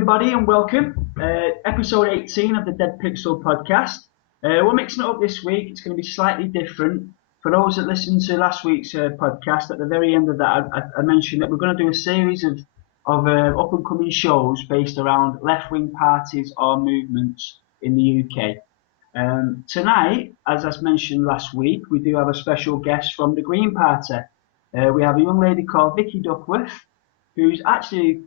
everybody, and welcome. Episode 18 of the Dead Pixel podcast. We're mixing it up this week. It's going to be slightly different. For those that listened to last week's podcast, at the very end of that, I mentioned that we're going to do a series of up-and-coming shows based around left-wing parties or movements in the UK. Tonight, as I mentioned last week, we do have a special guest from the Green Party. We have a young lady called Vicky Duckworth, who's actually,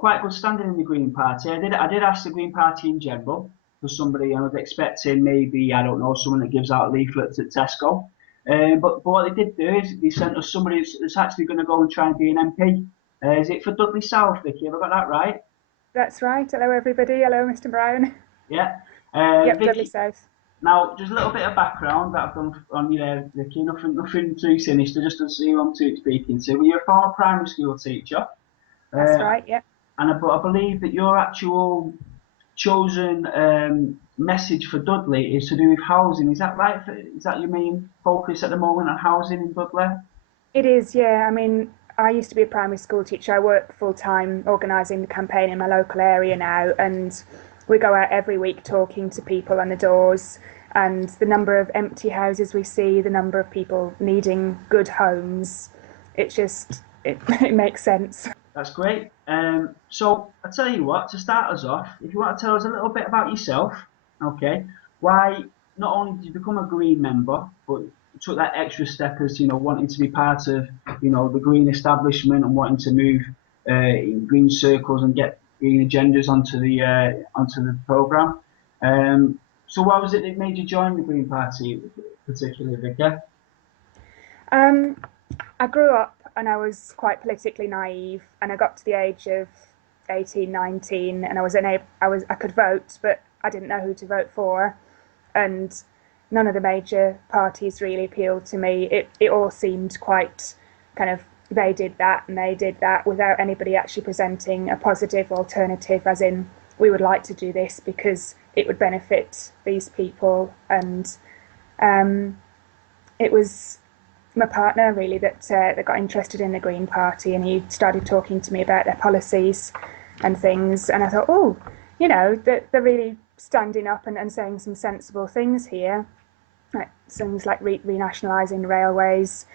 quite good standing in the Green Party. I did ask the Green Party in general for somebody. I was expecting maybe, I don't know, someone that gives out leaflets at Tesco. But what they did do is they sent us somebody that's actually going to go and try and be an MP. Is it for Dudley South, Vicky? Have I got that right? That's right. Hello, everybody. Hello, Mr. Brown. Yeah. Yep, Vicky, Dudley South. Now, just a little bit of background that I've done on you there, Vicky. Nothing too sinister, just to see who I'm speaking to. Well, you're a former primary school teacher. That's right, yeah. But I believe that your actual chosen message for Dudley is to do with housing. Is that right? Is that your main focus at the moment on housing in Dudley? It is, yeah. I mean, I used to be a primary school teacher. I work full-time organising the campaign in my local area now, and we go out every week talking to people on the doors, and the number of empty houses we see, the number of people needing good homes, it makes sense. That's great. So I tell you what, to start us off, if you want to tell us a little bit about yourself, okay, why not only did you become a Green member, but you took that extra step as, wanting to be part of, the Green establishment and wanting to move in Green circles and get Green agendas onto the programme. So what was it that made you join the Green Party particularly, Vicky? I grew up and I was quite politically naive, and I got to the age of 18, 19, and I could vote, but I didn't know who to vote for, and none of the major parties really appealed to me. It all seemed quite kind of, they did that and they did that, without anybody actually presenting a positive alternative, as in, we would like to do this because it would benefit these people. And it was my partner really that got interested in the Green Party, and he started talking to me about their policies and things, and I thought, they're really standing up and saying some sensible things here, like things like renationalising railways,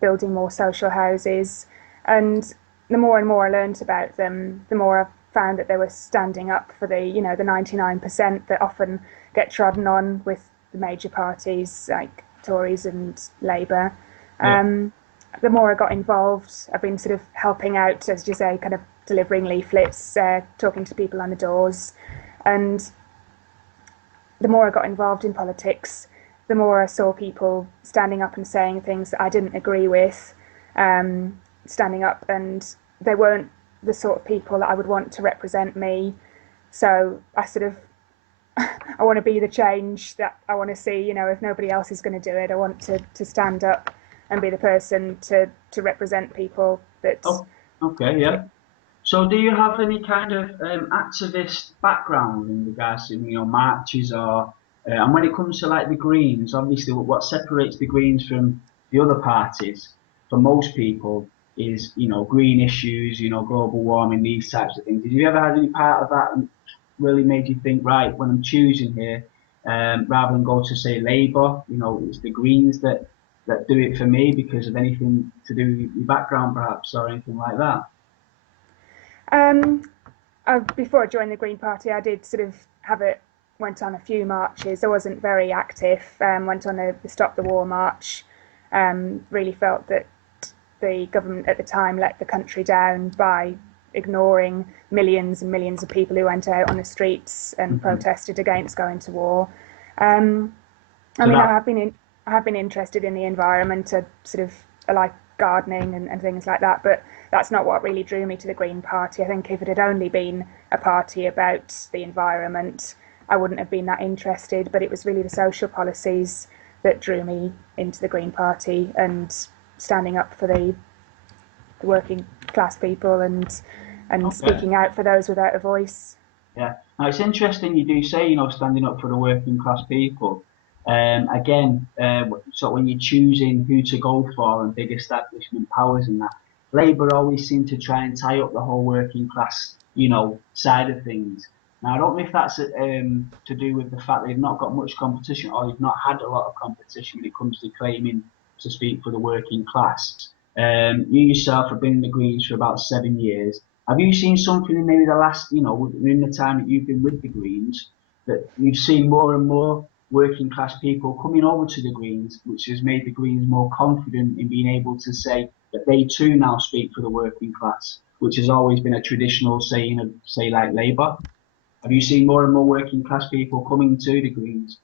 building more social houses. And the more and more I learned about them, the more I found that they were standing up for the 99% that often get trodden on with the major parties like Tories and Labour. Yeah. The more I got involved, I've been sort of helping out, as you say, kind of delivering leaflets, talking to people on the doors, and the more I got involved in politics, the more I saw people standing up and saying things that I didn't agree with, standing up, and they weren't the sort of people that I would want to represent me. So I I want to be the change that I want to see. If nobody else is going to do it, I want to stand up and be the person to represent people. Oh, okay, yeah. So do you have any kind of activist background in regards to, marches or, and when it comes to like the Greens, obviously what separates the Greens from the other parties for most people is, green issues, global warming, these types of things. Did you ever have any part of that and really made you think, right, when I'm choosing here, rather than go to say Labour, it's the Greens that do it for me because of anything to do with your background perhaps or anything like that? Before I joined the Green Party, I did went on a few marches. I wasn't very active, went on the Stop the War march, really felt that the government at the time let the country down by ignoring millions and millions of people who went out on the streets and protested against going to war. I have been interested in the environment. I like gardening and things like that, but that's not what really drew me to the Green Party. I think if it had only been a party about the environment, I wouldn't have been that interested, but it was really the social policies that drew me into the Green Party and standing up for the working class people and okay, speaking out for those without a voice. Yeah, now it's interesting you do say, standing up for the working class people. So when you're choosing who to go for and big establishment powers and that, Labour always seem to try and tie up the whole working class, side of things. Now, I don't know if that's to do with the fact they've not got much competition or they've not had a lot of competition when it comes to claiming to speak for the working class. You yourself have been in the Greens for about 7 years. Have you seen something in maybe the last, in the time that you've been with the Greens, that you've seen more and more working class people coming over to the Greens, which has made the Greens more confident in being able to say that they too now speak for the working class, which has always been a traditional saying of, say, like Labour? Have you seen more and more working class people coming to the Greens?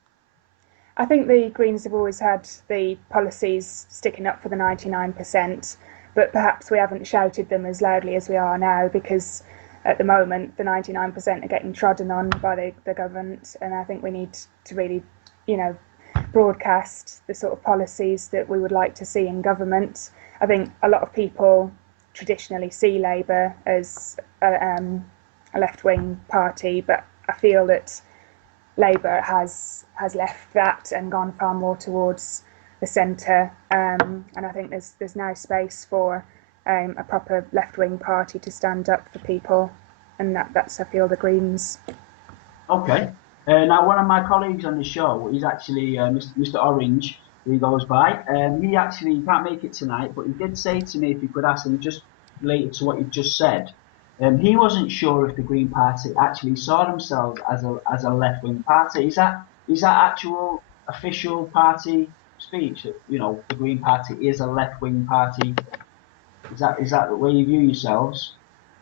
I think the Greens have always had the policies sticking up for the 99%, but perhaps we haven't shouted them as loudly as we are now because at the moment the 99% are getting trodden on by the government, and I think we need to really, broadcast the sort of policies that we would like to see in government. I think a lot of people traditionally see Labour as a left-wing party, but I feel that Labour has left that and gone far more towards the centre, and I think there's now space for a proper left-wing party to stand up for people, and that's I feel the Greens. Okay. Now, one of my colleagues on the show is actually Mr. Orange, who he goes by. He actually can't make it tonight, but he did say to me if he could ask him just related to what you've just said. He wasn't sure if the Green Party actually saw themselves as a left wing party. Is that actual official party speech? That, the Green Party is a left wing party. Is that the way you view yourselves?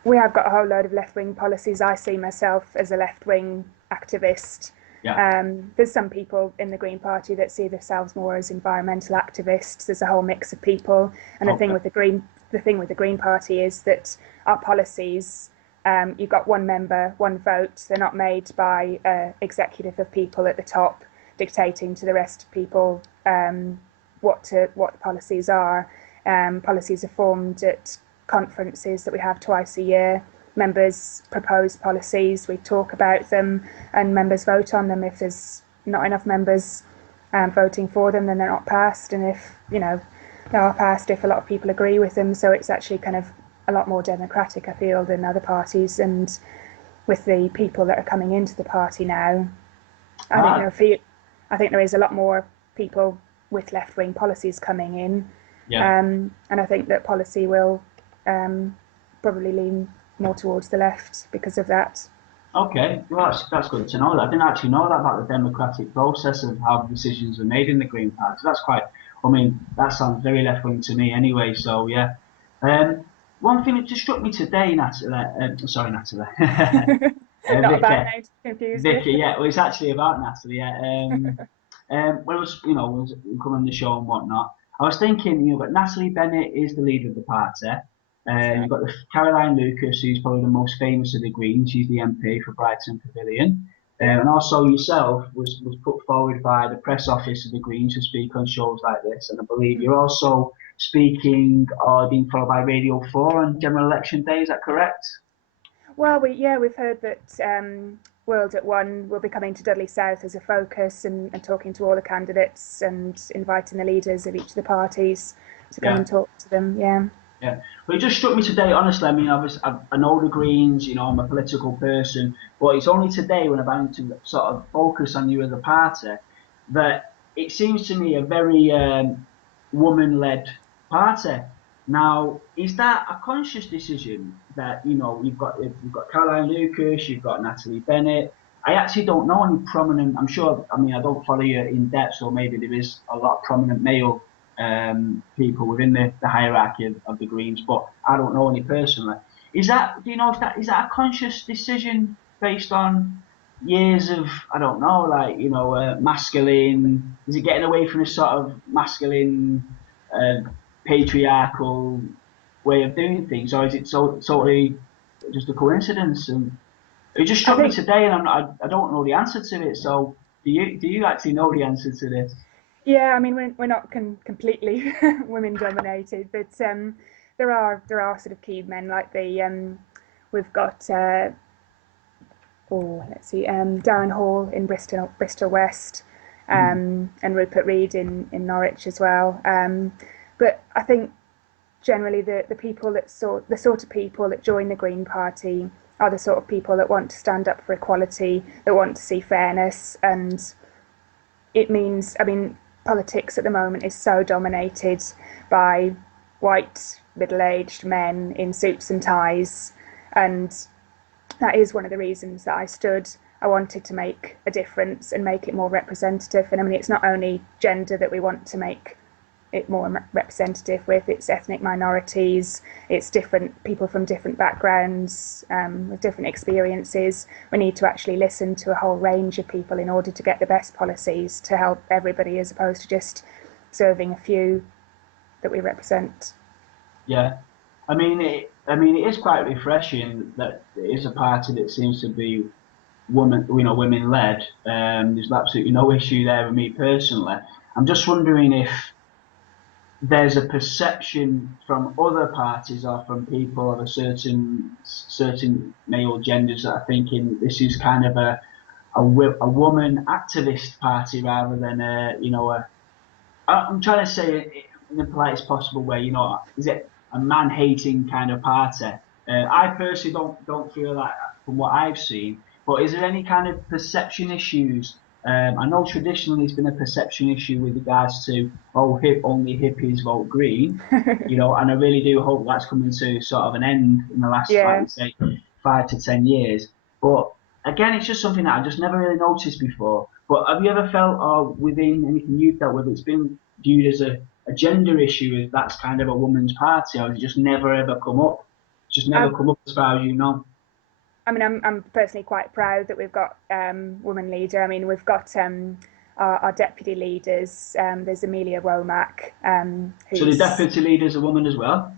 We have got a whole load of left-wing policies. I see myself as a left-wing activist. Yeah. There's some people in the Green Party that see themselves more as environmental activists. There's a whole mix of people, and the thing with the Green Party is that our policies, you've got one member, one vote. They're not made by an executive of people at the top dictating to the rest of people what the policies are. Policies are formed at conferences that we have twice a year. Members propose policies, we talk about them, and members vote on them. If there's not enough members voting for them, then they're not passed. And if they are passed, if a lot of people agree with them, so it's actually kind of a lot more democratic, I feel, than other parties. And with the people that are coming into the party now, I think there is a lot more people with left-wing policies coming in. Yeah. And I think that policy will probably lean more towards the left because of that. Okay, well that's good to know. I didn't actually know that about the democratic process of how decisions are made in the Green Party. That's quite. I mean, that sounds very left wing to me anyway. So yeah. One thing that just struck me today, Natalie. Sorry, Natalie. Not a bad Vicky. name to confuse Vicky. with. Yeah, well, it's actually about Natalie. Yeah. When it was coming on the show and whatnot, I was thinking, but Natalie Bennett is the leader of the party. You've got the Caroline Lucas, who's probably the most famous of the Greens. She's the MP for Brighton Pavilion. And also yourself was put forward by the press office of the Greens to speak on shows like this. And I believe you're also speaking or being followed by Radio 4 on general election day. Is that correct? Well, we've heard that World at One will be coming to Dudley South as a focus and talking to all the candidates and inviting the leaders of each of the parties to come and talk to them. Yeah. Yeah, but it just struck me today, honestly. I mean, I know the Greens, I'm a political person, but it's only today when I'm having to sort of focus on you as a party that it seems to me a very woman-led party. Now, is that a conscious decision that, you've got Caroline Lucas, you've got Natalie Bennett? I actually don't know any prominent, I'm sure, I mean, I don't follow you in depth, so maybe there is a lot of prominent male people within the hierarchy of the Greens, but I don't know any personally. Do you know if is that a conscious decision based on years of, I don't know, like, masculine, is it getting away from this sort of masculine, patriarchal way of doing things, or is it totally just a coincidence? And it just I struck me think, today, and I don't know the answer to it. So do you actually know the answer to this? yeah, I mean, we're not completely women dominated, but there are sort of key men like we've got let's see, Darren Hall in Bristol West, and Rupert Reed in Norwich as well. But I think generally the people the sort of people that join the Green Party are the sort of people that want to stand up for equality, that want to see fairness. And it means, I mean, politics at the moment is so dominated by white, middle-aged men in suits and ties. And that is one of the reasons that I stood. I wanted to make a difference and make it more representative. And I mean, it's not only gender that we want to make it more representative with, it's ethnic minorities, it's different people from different backgrounds, with different experiences. We need to actually listen to a whole range of people in order to get the best policies to help everybody, as opposed to just serving a few that we represent. Yeah, I mean, it is quite refreshing that it is a party that seems to be women led. There's absolutely no issue there with me personally. I'm just wondering if there's a perception from other parties or from people of a certain male genders that are thinking this is kind of a woman activist party rather than I'm trying to say it in the politest possible way. Is it a man-hating kind of party? I personally don't feel that from what I've seen. But is there any kind of perception issues? I know traditionally there's been a perception issue with regards to only hippies vote green, and I really do hope that's coming to sort of an end in the last, like Yeah. you say, 5 to 10 years. But again, it's just something that I just never really noticed before. But have you ever felt, or within anything you've dealt with, it's been viewed as a gender issue, if that's kind of a woman's party, or has it just never ever come up? Just never I've, come up as far as you know. I mean, I'm personally quite proud that we've got woman leader. I mean, we've got our deputy leaders. There's Amelia Womack, So the who's deputy leader's a woman as well.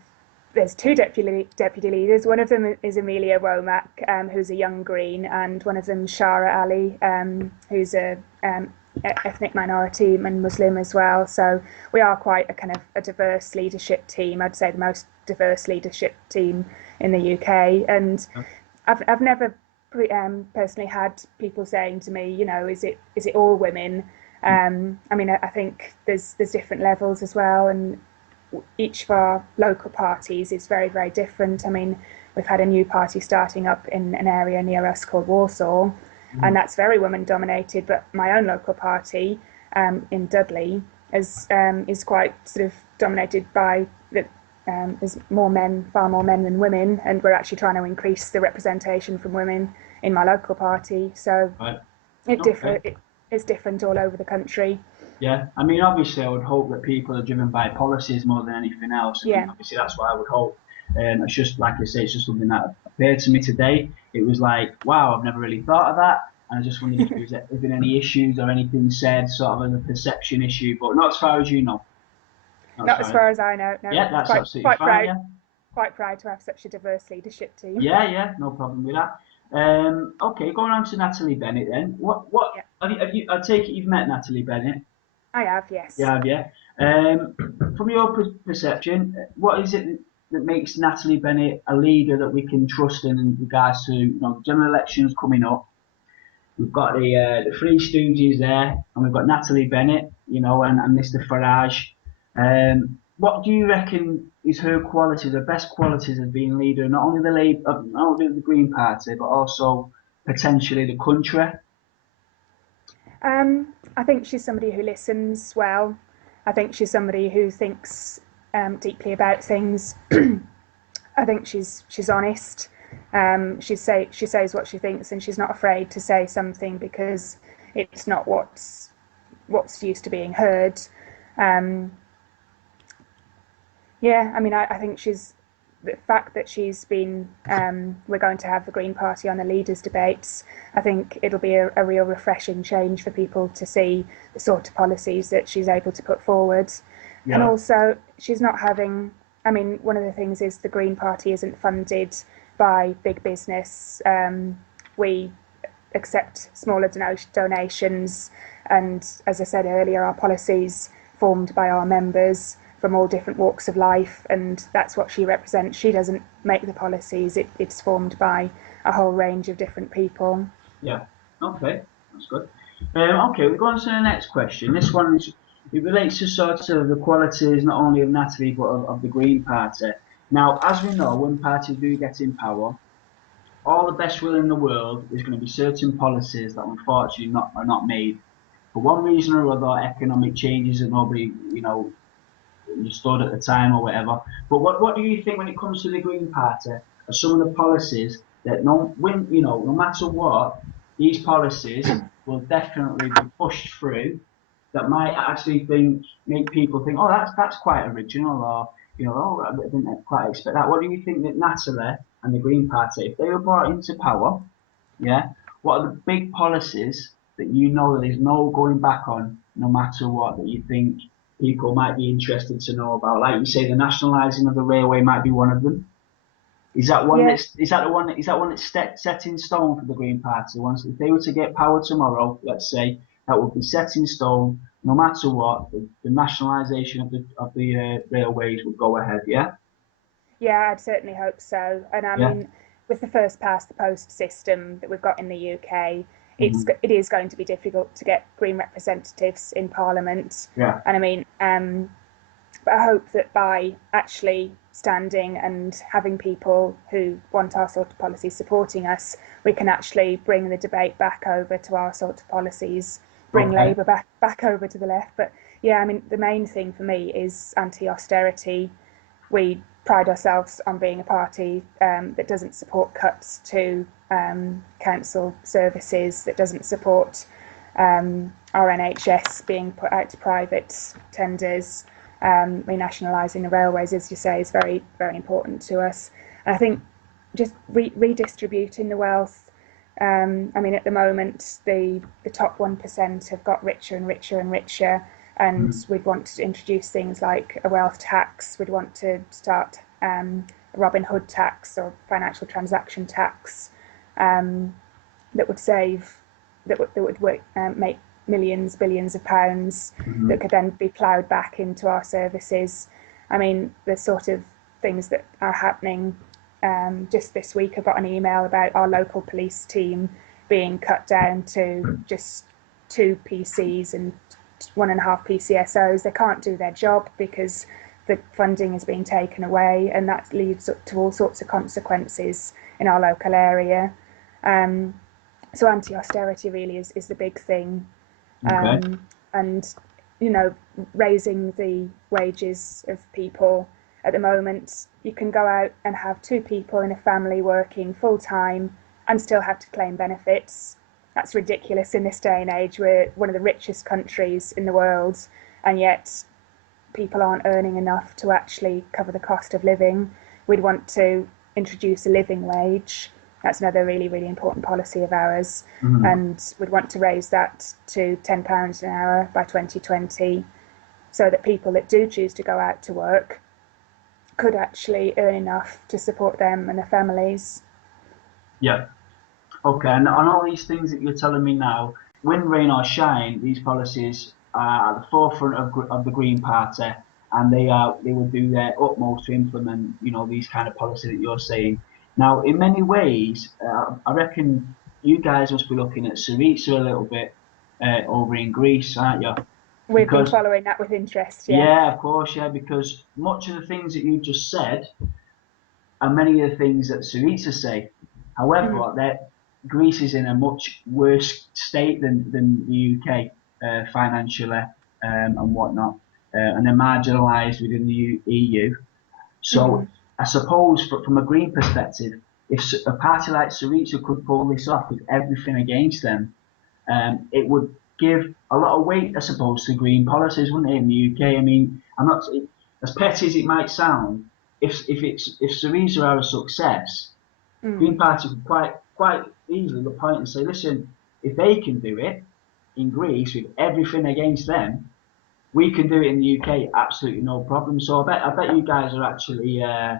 there's two deputy leaders. One of them is Amelia Womack, who's a young Green, and one of them Shara Ali, who's a ethnic minority and Muslim as well. So we are quite a kind of a diverse leadership team. I'd say the most diverse leadership team in the UK. And I've never personally had people saying to me, is it all women? I mean, I think there's different levels as well, and each of our local parties is very, very different. I mean, we've had a new party starting up in an area near us called Warsaw, and that's very women dominated. But my own local party in Dudley is quite sort of dominated by the there's far more men than women, and we're actually trying to increase the representation from women in my local party. So Right. it Okay. it's different all over the country. Yeah. I mean, obviously, I would hope that people are driven by policies more than anything else. I mean, Yeah, obviously, that's what I would hope. It's just like I say, it's just something that appeared to me today. It was like, wow, I've never really thought of that. And I just wondered if there's been any issues or anything said, sort of as a perception issue, but not as far as you know. Not as not as far. far as I know. No, Yeah, that's quite absolutely quite fine. proud Yeah. quite proud to have such a diverse leadership team. Yeah, yeah, no problem with that. Okay, going on to Natalie Bennett then. What Yeah, have you? I take it you've met Natalie Bennett. I have. Yes. Yeah, have you? From your perception, what is it that makes Natalie Bennett a leader that we can trust in regards to general elections coming up? We've got the Three Stooges there, and we've got Natalie Bennett, and Mr. Farage. What do you reckon is her qualities, her best qualities as being leader, not only not only the Green Party, but also potentially the country? I think she's somebody who listens well. I think she's somebody who thinks deeply about things. I think she's honest. She says what she thinks, and she's not afraid to say something because it's not what's used to being heard. Um, yeah, I mean, I think she's the fact that we're going to have the Green Party on the leaders' debates. I think it'll be a real refreshing change for people to see the sort of policies that she's able to put forward. And Yeah, also, she's not having, I mean, one of the things is the Green Party isn't funded by big business. We accept smaller donations, and as I said earlier, our policies formed by our members from all different walks of life, and that's what she represents. She doesn't make the policies, it's formed by a whole range of different people. yeah. Okay, that's good. Okay, we go on to the next question. This one it relates to sort of the qualities not only of Natalie but of the Green Party. Now, as we know, when parties do get in power, all the best will in the world, there's going to be certain policies that unfortunately are not made for one reason or other, economic changes that nobody, understood at the time or whatever. But what do you think when it comes to the Green Party are some of the policies that no matter what, these policies will definitely be pushed through that might actually make people think, oh, that's quite original, or oh, I didn't quite expect that. What do you think that Natalie and the Green Party, if they were brought into power, yeah, what are the big policies that that there's no going back on, no matter what, that you think people might be interested to know about? Like you say, the nationalising of the railway might be one of them. Yeah, Is that one that's set in stone for the Green Party? Once if they were to get power tomorrow, let's say, that would be set in stone. No matter what, the nationalisation of the railways would go ahead. Yeah, yeah, I'd certainly hope so. And I yeah, mean, with the first past the post system that we've got in the UK, hmm it is going to be difficult to get Green representatives in Parliament. yeah, And I mean, but I hope that by actually standing and having people who want our sort of policies supporting us, we can actually bring the debate back over to our sort of policies, bring okay, Labour back over to the left. But yeah, I mean, the main thing for me is anti-austerity. We pride ourselves on being a party that doesn't support cuts to council services, that doesn't support our NHS being put out to private tenders. Renationalising the railways, as you say, is very, very important to us. And I think just redistributing the wealth. I mean, at the moment, the top 1% have got richer and richer and richer, and mm, we'd want to introduce things like a wealth tax. We'd want to start a Robin Hood tax or financial transaction tax that would save, that would make millions, billions of pounds that hmm could then be ploughed back into our services. I mean, the sort of things that are happening. Just this week, I got an email about our local police team being cut down to just 2 PCs and 1.5 PCSOs. They can't do their job because the funding is being taken away, and that leads up to all sorts of consequences in our local area. Um, so anti-austerity really is the big thing, okay, and you know, raising the wages of people. At the moment, you can go out and have 2 people in a family working full time and still have to claim benefits. That's ridiculous in this day and age. We're one of the richest countries in the world, and yet people aren't earning enough to actually cover the cost of living. We'd want to introduce a living wage. That's another really, really important policy of ours. hmm And we'd want to raise that to £10 an hour by 2020 so that people that do choose to go out to work could actually earn enough to support them and their families. yeah. Okay, and on all these things that you're telling me now, win, rain or shine, these policies are at the forefront of the Green Party, and they will do their utmost to implement, these kind of policies that you're saying. Now, in many ways, I reckon you guys must be looking at Syriza a little bit over in Greece, aren't you? We've been Because following that with interest, yeah. yeah, of course, yeah, because much of the things that you just said are many of the things that Syriza say. Mm-hmm. However, that Greece is in a much worse state than the UK financially and whatnot, and they're marginalised within the EU. Mm-hmm. So I suppose from a Green perspective, if a party like Syriza could pull this off with everything against them, it would give a lot of weight, I suppose, to green policies, wouldn't it, in the UK? I mean, I'm not as petty as it might sound. If Syriza are a success, Mm. Green Party could quite easily look point and say, listen, if they can do it in Greece with everything against them, we can do it in the UK, absolutely no problem. So I bet you guys are actually, yeah,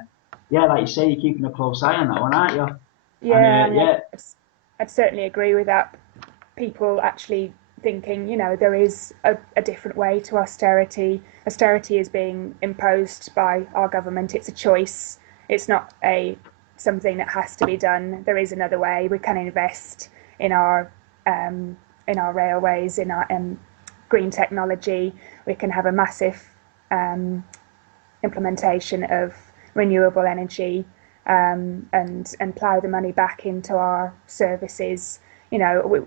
like you say, you're keeping a close eye on that one, aren't you? And Yeah, I mean, yeah, I'd certainly agree with that. People actually thinking, there is a different way to austerity. Austerity is being imposed by our government. It's a choice. It's not a something that has to be done. There is another way. We can invest in our railways, in our green technology. We can have a massive um, implementation of renewable energy. and plough the money back into our services. You know,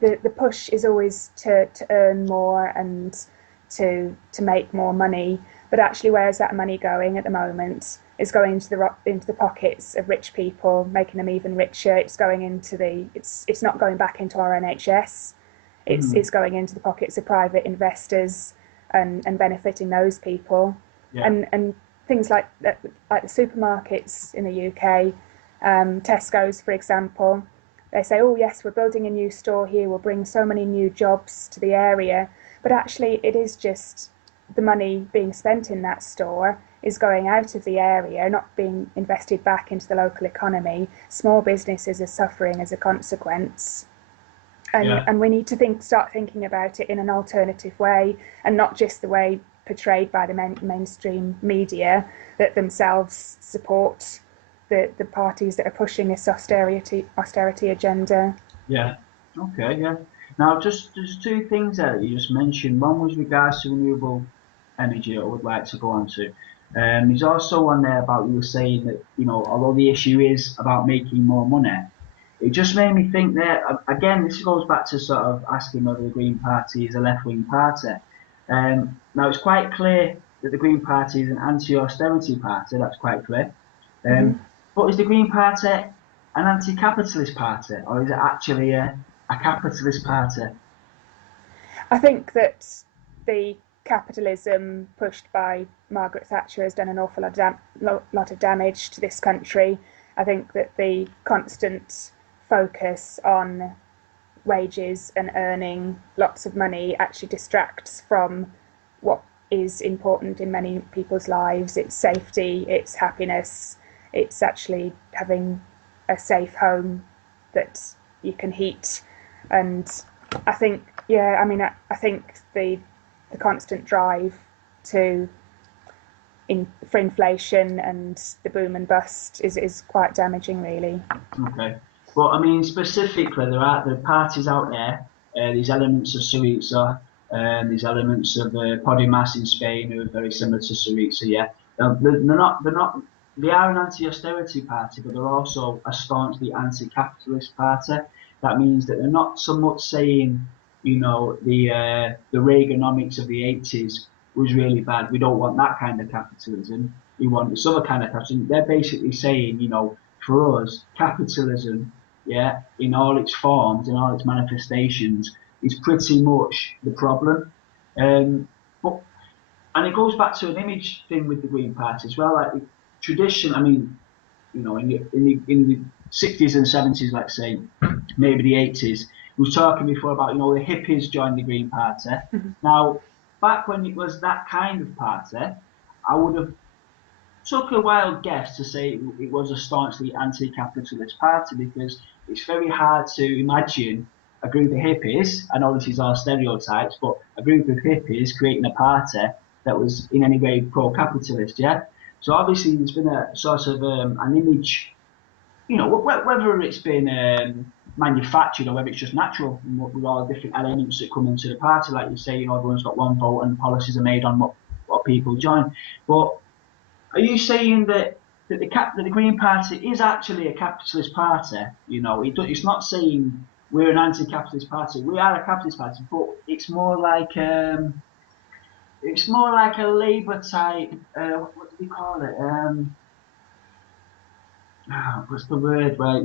the push is always to earn more and to make more money, but actually, where's that money going at the moment? It's going into the pockets of rich people, making them even richer. It's going into it's not going back into our NHS. It's going into the pockets of private investors and benefiting those people. Yeah. And things like the supermarkets in the UK, Tesco's, for example, they say, oh yes, we're building a new store here, we'll bring so many new jobs to the area, but actually it is just the money being spent in that store is going out of the area, not being invested back into the local economy. Small businesses are suffering as a consequence. And we need to start thinking about it in an alternative way, and not just the way portrayed by the mainstream media that themselves support the parties that are pushing this austerity agenda. Yeah. Okay. Yeah. Now, just there's two things there that you just mentioned. One was regards to renewable energy. I would like to go on to. There's also one there about you were saying that although the issue is about making more money, it just made me think that again. This goes back to sort of asking whether the Green Party is a left-wing party. Now it's quite clear that the Green Party is an anti-austerity party. That's quite clear. But is the Green Party an anti-capitalist party, or is it actually a capitalist party? I think that the capitalism pushed by Margaret Thatcher has done an awful lot of damage to this country. I think that the constant focus on wages and earning lots of money actually distracts from what is important in many people's lives. It's safety, it's happiness, it's actually having a safe home that you can heat. And I think, I think the constant drive for inflation and the boom and bust is quite damaging, really. Okay. Well, I mean, specifically, there are parties out there. These elements of Syriza, these elements of Podemos in Spain, who are very similar to Syriza. Yeah, they're not. They are an anti-austerity party, but they're also a staunchly anti-capitalist party. That means that they're not so much saying, the Reaganomics of the 80s was really bad. We don't want that kind of capitalism. We want this other kind of capitalism. They're basically saying, for us, capitalism, yeah, in all its forms, in all its manifestations, is pretty much the problem. And it goes back to an image thing with the Green Party as well. Like tradition, I mean, in the 60s and 70s, let's say, maybe the 80s, we was talking before about the hippies joined the Green Party. Now, back when it was that kind of party, I would have took a wild guess to say it was a staunchly anti-capitalist party, because it's very hard to imagine a group of hippies, I know this is all stereotypes, but a group of hippies creating a party that was in any way pro-capitalist, yeah? So obviously there's been a sort of an image, whether it's been manufactured or whether it's just natural, with all the different elements that come into the party, like you say, everyone's got one vote and policies are made on what people join. But are you saying that the Green Party is actually a capitalist party? It's not saying we're an anti-capitalist party. We are a capitalist party, but it's more like a Labour type. What do we call it? What's the word? Where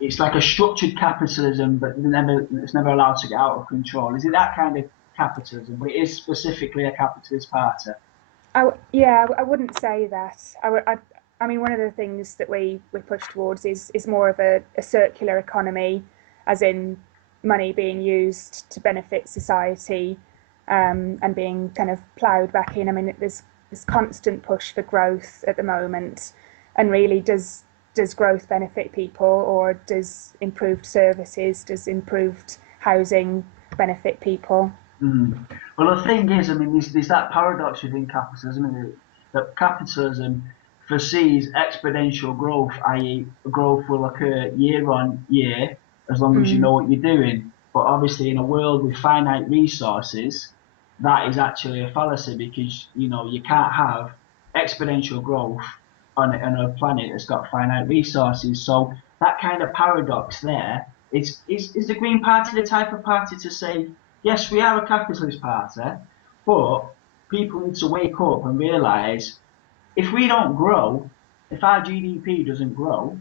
it's like a structured capitalism, but it's never allowed to get out of control. Is it that kind of capitalism? But it is specifically a capitalist party. I wouldn't say that. I mean, one of the things that we push towards is more of a circular economy, as in money being used to benefit society, and being kind of ploughed back in. I mean, there's this constant push for growth at the moment, and really, does growth benefit people, or does improved services, does improved housing benefit people? Well, the thing is, I mean, there's that paradox within capitalism, that capitalism foresees exponential growth, i.e., growth will occur year on year as long as you know what you're doing. But obviously, in a world with finite resources, that is actually a fallacy, because you can't have exponential growth on a planet that's got finite resources. So that kind of paradox there is the Green Party the type of party to say, yes, we are a capitalist party, but people need to wake up and realise if we don't grow, if our GDP doesn't grow,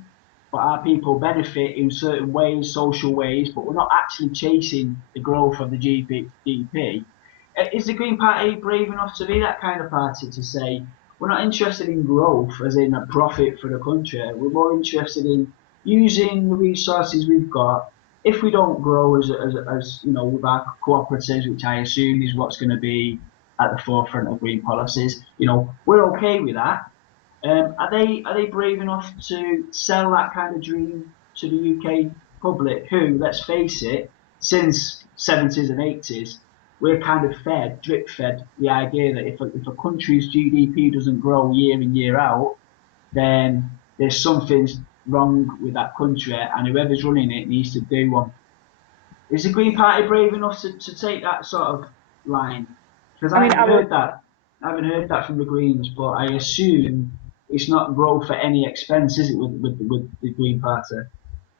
but our people benefit in certain ways, social ways, but we're not actually chasing the growth of the GDP, is the Green Party brave enough to be that kind of party to say, we're not interested in growth as in a profit for the country, we're more interested in using the resources we've got. If we don't grow as you know, with our cooperatives, which I assume is what's going to be at the forefront of green policies, you know, we're okay with that. Are they brave enough to sell that kind of dream to the UK public, who, let's face it, since 70s and 80s, we're kind of drip fed the idea that if a country's GDP doesn't grow year in, year out, then there's something wrong with that country, and whoever's running it needs to do one. Is the Green Party brave enough to take that sort of line? Because I mean, I haven't heard that from the Greens, but I assume it's not growth at any expense, is it, with the Green Party?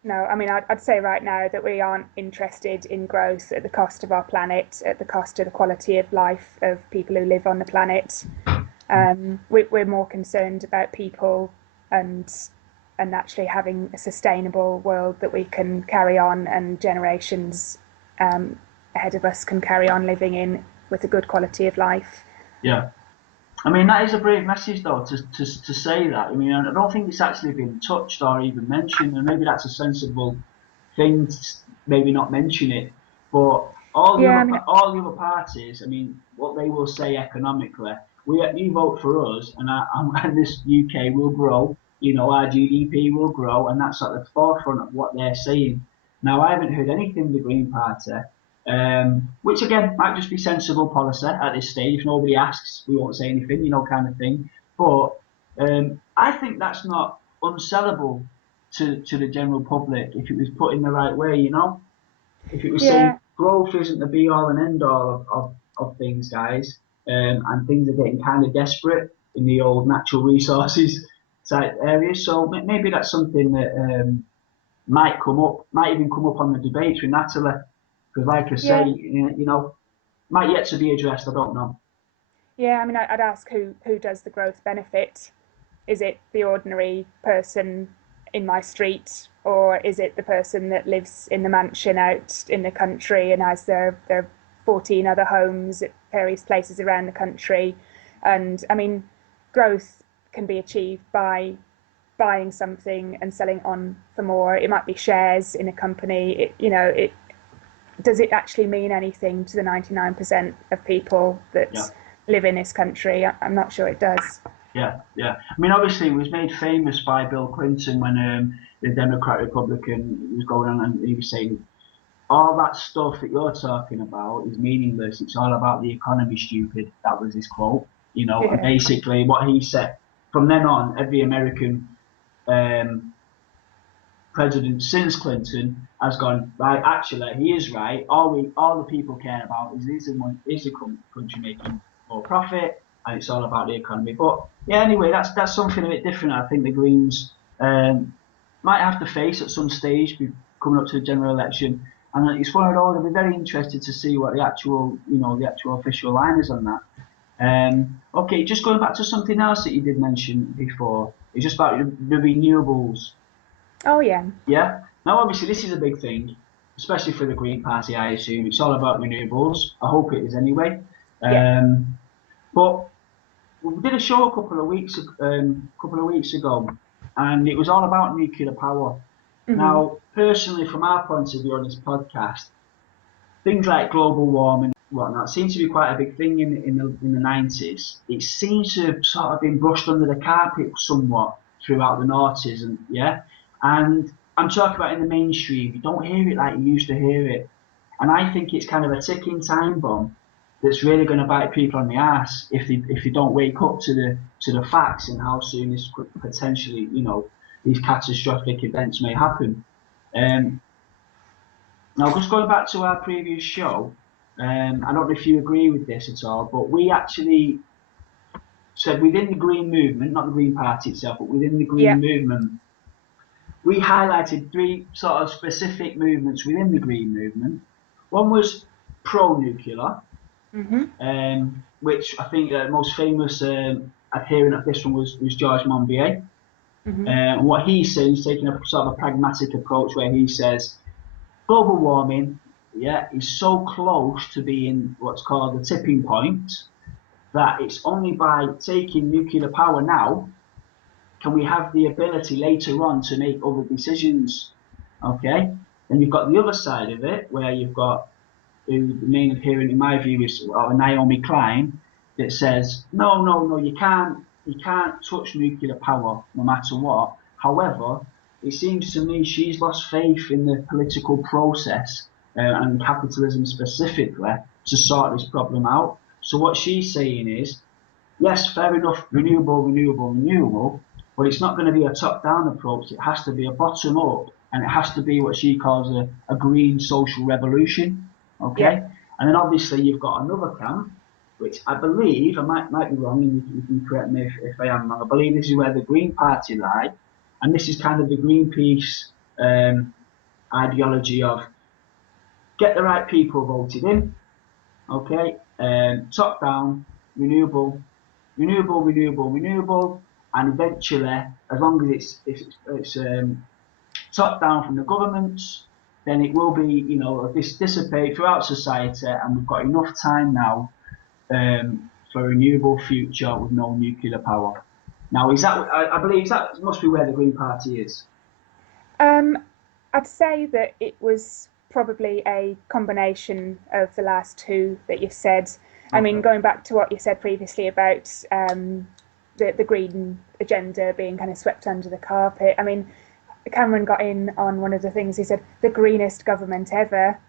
no, I mean, I'd say right now that we aren't interested in growth at the cost of our planet, at the cost of the quality of life of people who live on the planet. We're more concerned about people and actually having a sustainable world that we can carry on, and generations ahead of us can carry on living in with a good quality of life. Yeah. I mean, that is a brave message, though, to say that. I mean, I don't think it's actually been touched or even mentioned, and maybe that's a sensible thing to maybe not mention it. But Yeah, I mean, all the other parties, I mean, what they will say economically, you vote for us, and this UK will grow. You know, our GDP will grow, and that's at the forefront of what they're saying. Now, I haven't heard anything from the Green Party, which again might just be sensible policy at this stage. If nobody asks, we won't say anything, you know, kind of thing. But I think that's not unsellable to the general public if it was put in the right way, you know. If it was yeah, saying growth isn't the be all and end all of things, guys, and things are getting kind of desperate in the old natural resources type areas. So maybe that's something that might even come up on the debates with Natalie. Because, like I say, yeah, you know, might yet to be addressed. I don't know. yeah. I mean, I'd ask who does the growth benefit? Is it the ordinary person in my street, or is it the person that lives in the mansion out in the country and has their 14 other homes at various places around the country? And I mean, growth can be achieved by buying something and selling on for more. It might be shares in a company. It does it actually mean anything to the 99% of people Yeah, that live in this country? I'm not sure it does. yeah. I mean, obviously, it was made famous by Bill Clinton when the Democrat Republican was going on, and he was saying all that stuff that you're talking about is meaningless. It's all about the economy, stupid. That was his quote. You know, and Yeah, basically what he said from then on, every American um, president since Clinton has gone right. Actually, he is right. All the people care about is the country making more profit, and it's all about the economy. But yeah, anyway, that's something a bit different. I think the Greens might have to face at some stage coming up to the general election, and it's one of those. I'll be very interested to see what the actual official line is on that. Okay, just going back to something else that you did mention before, it's just about the renewables. oh yeah, Yeah. Now, obviously, this is a big thing, especially for the Green Party. I assume it's all about renewables. I hope it is anyway. yeah, But we did a show couple of weeks ago, and it was all about nuclear power. hmm, Now, personally, from our point of view on this podcast, things like global warming, whatnot, seems to be quite a big thing in the 90s. It seems to have sort of been brushed under the carpet somewhat throughout the noughties, and yeah. And I'm talking about in the mainstream. You don't hear it like you used to hear it, and I think it's kind of a ticking time bomb that's really going to bite people on the ass if they don't wake up to the facts and how soon this could potentially, you know, these catastrophic events may happen. Um, Now, just going back to our previous show, I don't know if you agree with this at all, but we actually said within the Green movement, not the Green Party itself, but within the Yeah. Green movement, we highlighted three sort of specific movements within the Green movement. One was pro-nuclear, which I think the most famous adherent of this one was George Monbiot. And what he's saying, he's taking a sort of a pragmatic approach where he says global warming, yeah, is so close to being what's called the tipping point that it's only by taking nuclear power now can we have the ability later on to make other decisions. Okay, then you've got the other side of it where you've got who the main adherent in my view is Naomi Klein that says no, you can't touch nuclear power no matter what. However, it seems to me she's lost faith in the political process and capitalism specifically to sort this problem out. So what she's saying is, yes, fair enough, renewable, but it's not going to be a top-down approach. It has to be a bottom-up, and it has to be what she calls a green social revolution. Okay, Yeah. and then obviously you've got another camp, which I believe I might be wrong, and you can correct me if I am wrong. I believe this is where the Green Party lie, and this is kind of the Greenpeace ideology of get the right people voted in. Okay, top down, renewable, and eventually, as long as it's top down from the governments, then it will be, dissipate throughout society, and we've got enough time now for a renewable future with no nuclear power. Now, is that I believe that must be where the Green Party is. I'd say that it was probably a combination of the last two that you've said. I mean, going back to what you said previously about the green agenda being kind of swept under the carpet. I mean, Cameron got in on one of the things he said, the greenest government ever.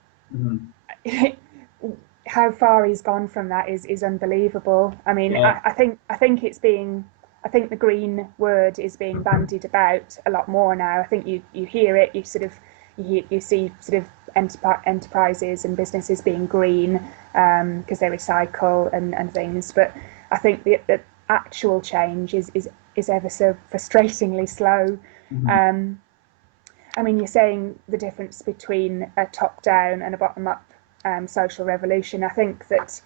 How far he's gone from that is unbelievable. I mean, Yeah. I think the green word is being bandied about a lot more now. I think you hear it, you see sort of enterprises and businesses being green because they recycle and things. But I think the actual change is ever so frustratingly slow. I mean, you're saying the difference between a top-down and a bottom-up social revolution. I think that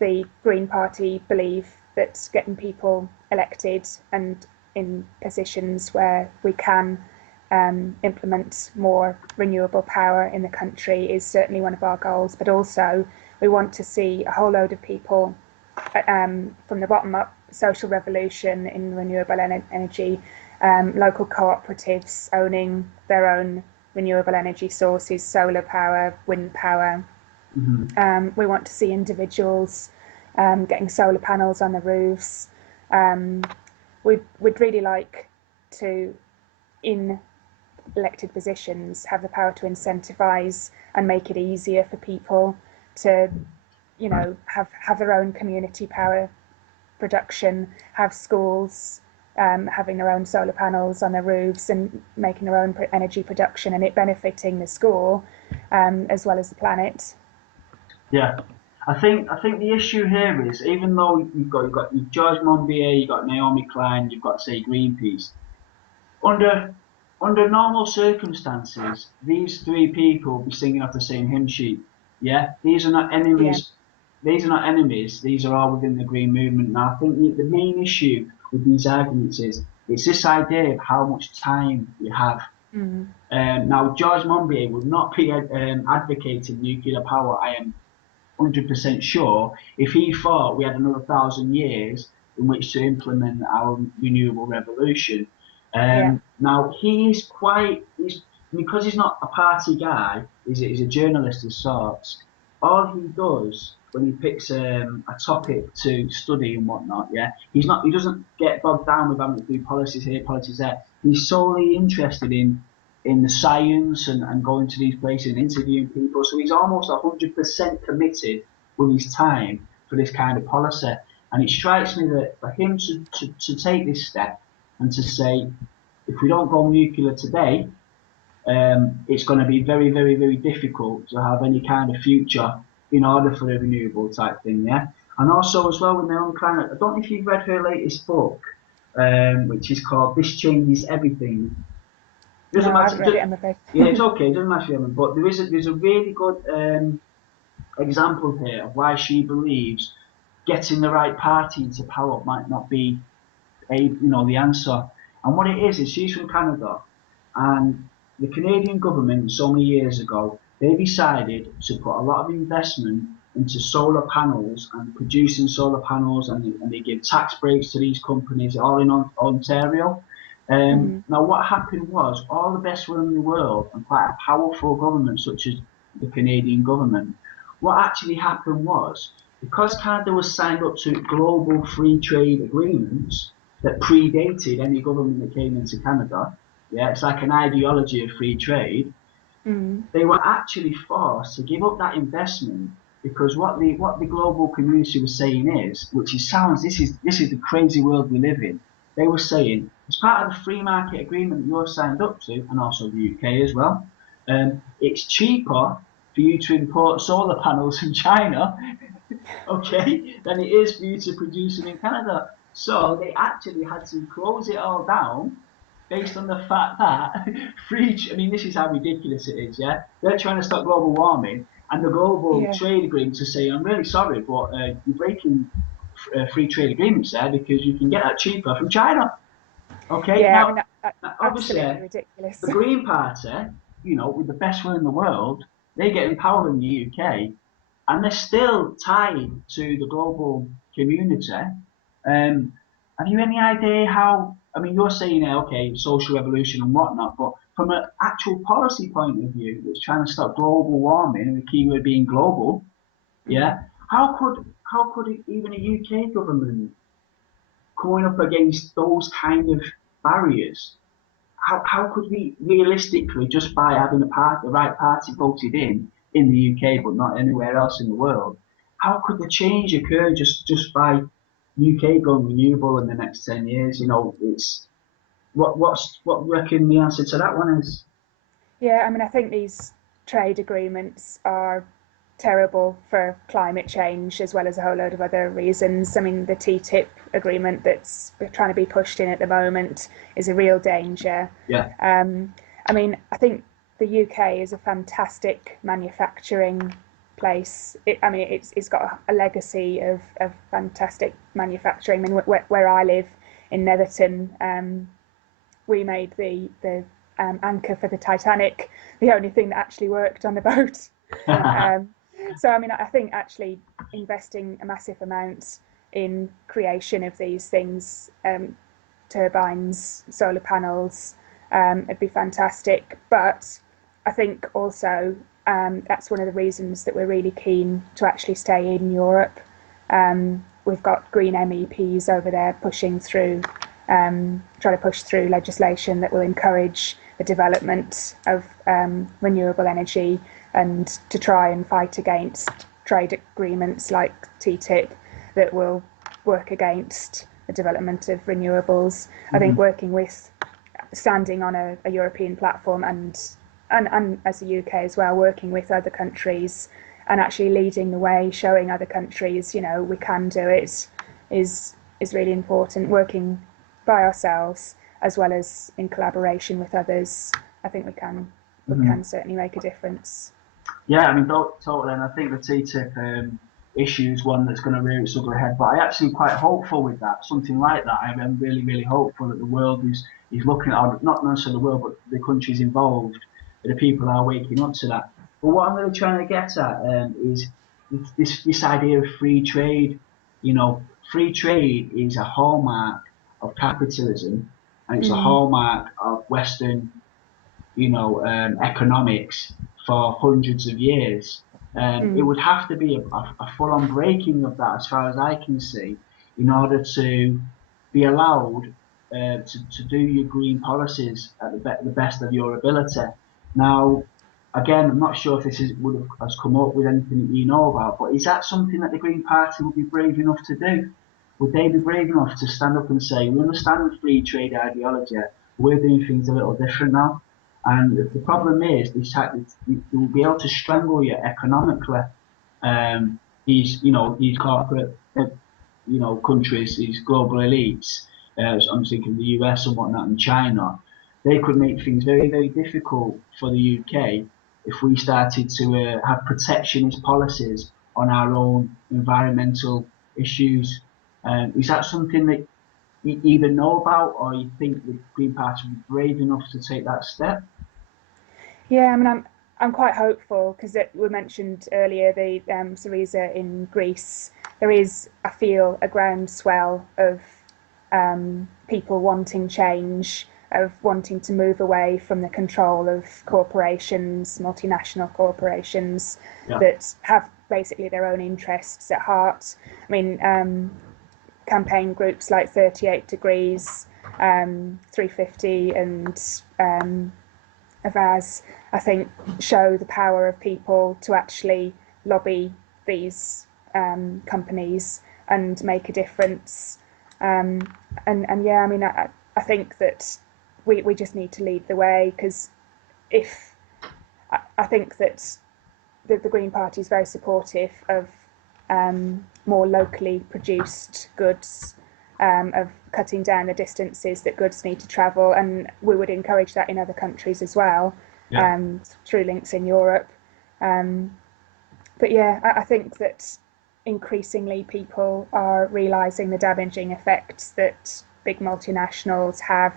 the Green Party believe that getting people elected and in positions where we can implement more renewable power in the country is certainly one of our goals, but also we want to see a whole load of people from the bottom up, social revolution in renewable energy, local cooperatives owning their own renewable energy sources, solar power, wind power. We want to see individuals getting solar panels on the roofs. We'd really like to, in elected positions, have the power to incentivise and make it easier for people to, have their own community power production, have schools having their own solar panels on their roofs and making their own energy production, and it benefiting the school as well as the planet. Yeah, I think the issue here is even though you've got George Monbiot, you've got Naomi Klein, you've got say Greenpeace. Under normal circumstances, these three people will be singing off the same hymn sheet. Yeah, these are not enemies. Yeah. These are not enemies. These are all within the Green movement. Now, I think the main issue with these arguments is it's this idea of how much time you have. Now, George Monbiot would not be advocating nuclear power. I am 100% sure if he thought we had another 1,000 years in which to implement our renewable revolution. Now he's because he's not a party guy. He's a journalist of sorts. All he does when he picks a topic to study and whatnot, he doesn't get bogged down with having to do policies here, policies there. He's solely interested in the science and going to these places and interviewing people. So he's almost 100% committed with his time for this kind of policy. And it strikes me that for him to take this step and to say, if we don't go nuclear today, it's going to be very, very, very difficult to have any kind of future in order for a renewable type thing. Yeah, And also as well with my own client, I don't know if you've read her latest book, which is called This Changes Everything. No, Doesn't I haven't matter. read it, I'm afraid. Yeah, it's okay. It doesn't matter if you haven't. But there's a really good example here of why she believes getting the right party into power might not be the answer. And what it is she's from Canada, and the Canadian government so many years ago they decided to put a lot of investment into solar panels and producing solar panels, and they give tax breaks to these companies all in Ontario. Mm, Now, what happened was all the best will in the world and quite a powerful government such as the Canadian government. What actually happened was because Canada was signed up to global free trade agreements that predated any government that came into Canada. Yeah, it's like an ideology of free trade. mm, They were actually forced to give up that investment because what the global community was saying is, which is sounds this is the crazy world we live in. They were saying as part of the free market agreement that you're signed up to, and also the UK as well, it's cheaper for you to import solar panels from China, okay, than it is for you to produce them in Canada. So they actually had to close it all down based on the fact that I mean, this is how ridiculous it is, yeah? They're trying to stop global warming, and the global yeah. trade agreements are saying, I'm really sorry, but you're breaking free trade agreements there because you can get that cheaper from China. Okay, Yeah, I now, mean, that obviously, absolutely ridiculous. the Green Party, with the best will in the world, they get in power in the UK, and they're still tied to the global community. Have you any idea how? I mean, you're saying, okay, social revolution and whatnot, but from an actual policy point of view, that's trying to stop global warming, and the key word being global, Mm. yeah, how could even a UK government going up against those kind of barriers? How could we realistically, just by having the right party voted in the UK but not anywhere else in the world, how could the change occur just by UK going renewable in the next 10 years? It's what do you reckon the answer to that one is? Yeah, I mean, I think these trade agreements are terrible for climate change as well as a whole load of other reasons. I mean, the TTIP agreement that's trying to be pushed in at the moment is a real danger. Yeah. I mean, I think the UK is a fantastic manufacturing place. It's got a legacy of fantastic manufacturing. I mean, where I live in Netherton, we made the anchor for the Titanic, the only thing that actually worked on the boat. Um, so, I mean, I think actually investing a massive amount in creation of these things, turbines, solar panels, it'd be fantastic. But I think also that's one of the reasons that we're really keen to actually stay in Europe. We've got Green MEPs over there pushing through, trying to push through legislation that will encourage the development of renewable energy and to try and fight against trade agreements like TTIP that will work against the development of renewables. I think standing on a European platform and as the UK as well, working with other countries and actually leading the way, showing other countries, we can do it, is really important. Working by ourselves as well as in collaboration with others, I think we can certainly make a difference. Yeah, I mean, totally. And I think the TTIP issue is one that's going to rear its ugly head. But I actually quite hopeful with that, something like that. I'm really, really hopeful that the world is looking at, not necessarily the world, but the countries involved, that the people are waking up to that. But what I'm really trying to get at is this idea of free trade. Free trade is a hallmark of capitalism, and it's a Mm, hallmark of Western economics for hundreds of years. It mm, would have to be a full-on breaking of that, as far as I can see, in order to be allowed to do your green policies at the best of your ability. Now, again, I'm not sure if this has come up with anything that you know about, but is that something that the Green Party would be brave enough to do? Would they be brave enough to stand up and say, we understand the free trade ideology, we're doing things a little different now? And the problem is, they will be able to strangle you economically. these corporate, countries, these global elites. I'm thinking the US and whatnot, and China. They could make things very, very difficult for the UK if we started to have protectionist policies on our own environmental issues. Is that something that you either know about, or you think the Green Party would be brave enough to take that step? Yeah, I mean, I'm quite hopeful because we mentioned earlier the Syriza in Greece. There is, I feel, a groundswell of people wanting change, of wanting to move away from the control of corporations, multinational corporations Yeah, that have basically their own interests at heart. I mean, campaign groups like 38 Degrees, 350, and Avaz, I think, show the power of people to actually lobby these companies and make a difference. And yeah, I mean, I think that we just need to lead the way because if I think that the Green Party is very supportive of more locally produced goods, of cutting down the distances that goods need to travel, and we would encourage that in other countries as well, yeah. through links in Europe. Um, but yeah, I think that increasingly people are realizing the damaging effects that big multinationals have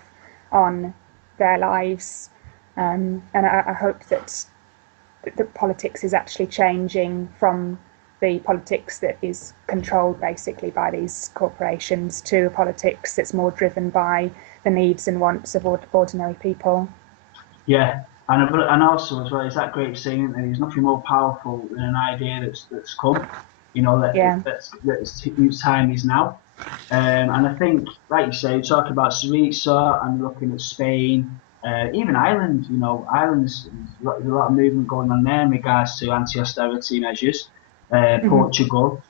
on their lives, and I hope that the politics is actually changing from the politics that is controlled basically by these corporations to a politics that's more driven by the needs and wants of ordinary people. Yeah, and also as well, it's that great saying that there's nothing more powerful than an idea that's come. Yeah. Whose time is now. And I think, like you say, talking about Syriza and looking at Spain, even Ireland. Ireland's there's a lot of movement going on there in regards to anti-austerity measures. Mm-hmm. Portugal.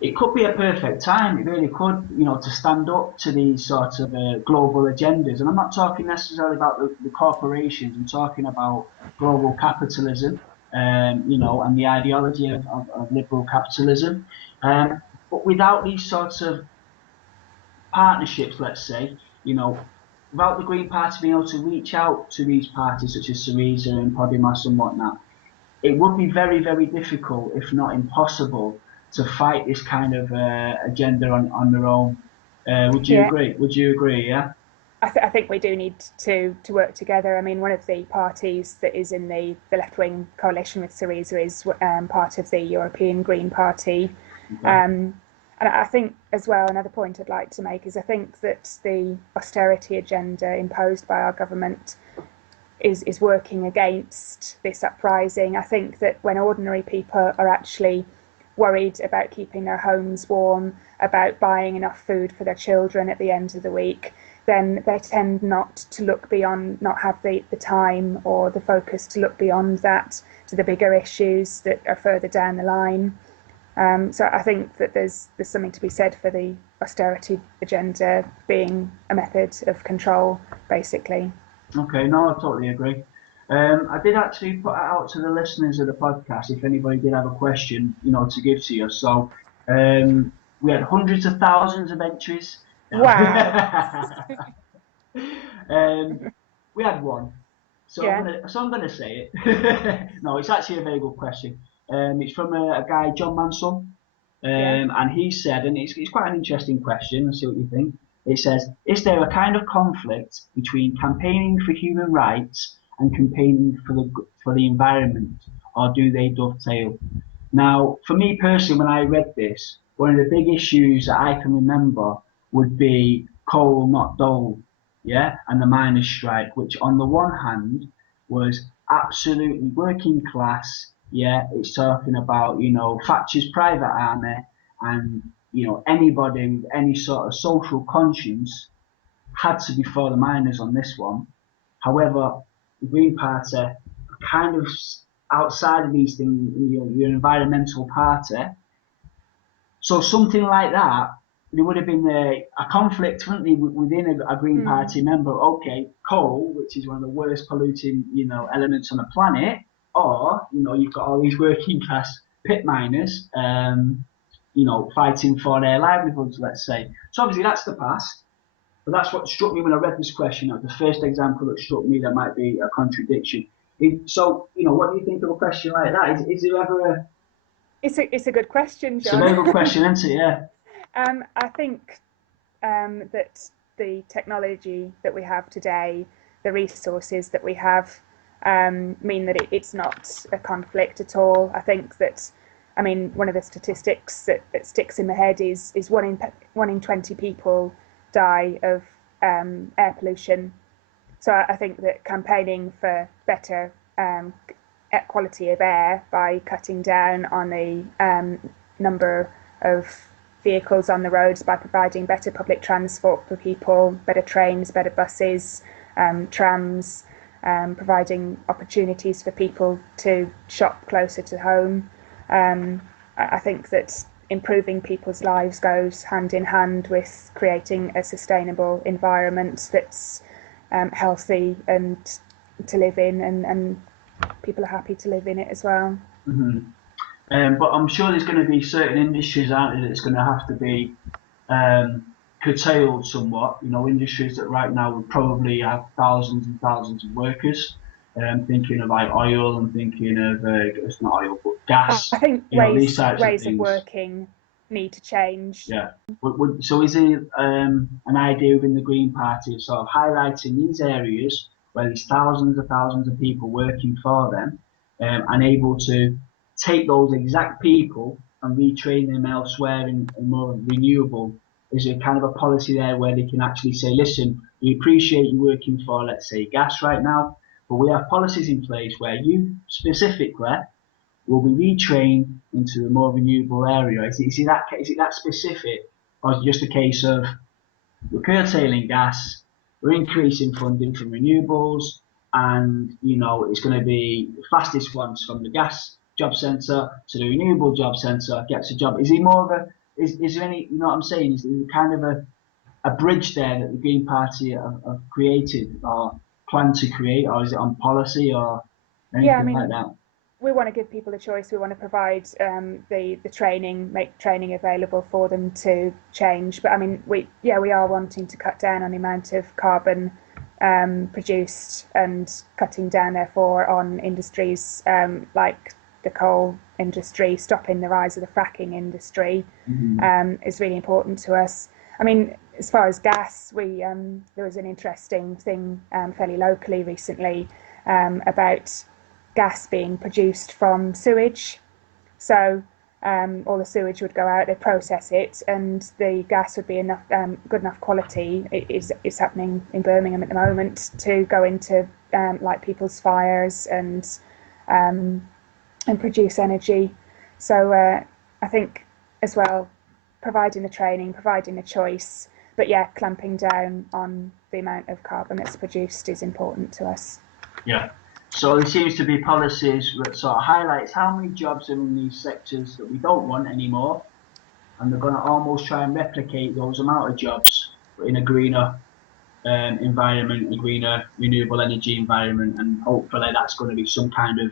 It could be a perfect time. It really could, to stand up to these sort of global agendas. And I'm not talking necessarily about the corporations. I'm talking about global capitalism, and the ideology of liberal capitalism. But without these sorts of partnerships, let's say, without the Green Party being able to reach out to these parties such as Syriza and Podemos and whatnot, it would be very, very difficult, if not impossible, to fight this kind of agenda on their own. Would you Yeah, agree? Would you agree? Yeah. I think we do need to work together. I mean, one of the parties that is in the left wing coalition with Syriza is part of the European Green Party. Okay. And I think as well, another point I'd like to make is I think that the austerity agenda imposed by our government is working against this uprising. I think that when ordinary people are actually worried about keeping their homes warm, about buying enough food for their children at the end of the week, then they tend not to look beyond, not have the time or the focus to look beyond that to the bigger issues that are further down the line. So I think that there's something to be said for the austerity agenda being a method of control, basically. Okay. No, I totally agree. I did actually put it out to the listeners of the podcast if anybody did have a question, to give to you. So we had hundreds of thousands of entries. Wow. um, we had one, so Yeah. I'm gonna say it. No, it's actually a very good question. It's from a guy, John Manson, Yeah. and he said, and it's quite an interesting question. Let's see what you think. It says, is there a kind of conflict between campaigning for human rights and campaigning for the environment, or do they dovetail? Now, for me personally, when I read this, one of the big issues that I can remember would be coal not dole, yeah, and the miners' strike, which on the one hand was absolutely working class, yeah, it's talking about, Thatcher's private army and, anybody with any sort of social conscience had to be for the miners on this one. However, the Green Party are kind of outside of these things, your environmental party. So something like that, there would have been a conflict, wouldn't there, within a Green Mm. Party member. Okay, coal, which is one of the worst polluting, elements on the planet, or you've got all these working class pit miners, fighting for their livelihoods, let's say. So obviously that's the past. But that's what struck me when I read this question. That was the first example that struck me that might be a contradiction. So, what do you think of a question like that? Is there ever a... It's a good question, It's a John. very good question, isn't it? Yeah. I think that the technology that we have today, the resources that we have, mean that it's not a conflict at all. I think that, one of the statistics that sticks in my head is one in 20 people die of air pollution. So I think that campaigning for better quality of air by cutting down on the number of vehicles on the roads, by providing better public transport for people, better trains, better buses, trams, providing opportunities for people to shop closer to home. I think that improving people's lives goes hand in hand with creating a sustainable environment that's healthy and to live in, and people are happy to live in it as well. But I'm sure there's going to be certain industries, aren't there, that's going to have to be curtailed somewhat. Industries that right now would probably have thousands and thousands of workers. Thinking of like oil, and thinking of it's not oil, but gas. I think These ways types of ways of things. working need to change. Yeah. So is there an idea within the Green Party of sort of highlighting these areas where there's thousands of people working for them, and able to take those exact people and retrain them elsewhere in more renewable? Is there kind of a policy there where they can actually say, listen, we appreciate you working for, let's say, gas right now, but we have policies in place where you specifically will be retrained into the more renewable area? Is it that specific, or is it just a case of we're curtailing gas, we're increasing funding from renewables, and it's going to be the fastest ones from the gas job centre to the renewable job centre gets a job? Is it more of a is there any, what I'm saying, is there kind of a bridge there that the Green Party have created or plan to create, or is it on policy or Yeah, anything like that? we want to give people a choice. We want to provide the training, make training available for them to change. But we are wanting to cut down on the amount of carbon produced, and cutting down therefore on industries like the coal industry, stopping the rise of the fracking industry is really important to us. As far as gas, there was an interesting thing fairly locally recently about gas being produced from sewage. So all the sewage would go out, they process it, and the gas would be enough, good enough quality. It's happening in Birmingham at the moment to go into like people's fires and produce energy. So I think as well, providing the training, providing the choice, but yeah, clamping down on the amount of carbon that's produced is important to us. Yeah. So there seems to be policies that sort of highlights how many jobs are in these sectors that we don't want anymore, and they're going to almost try and replicate those amount of jobs in a greener environment, a greener renewable energy environment, and hopefully that's going to be some kind of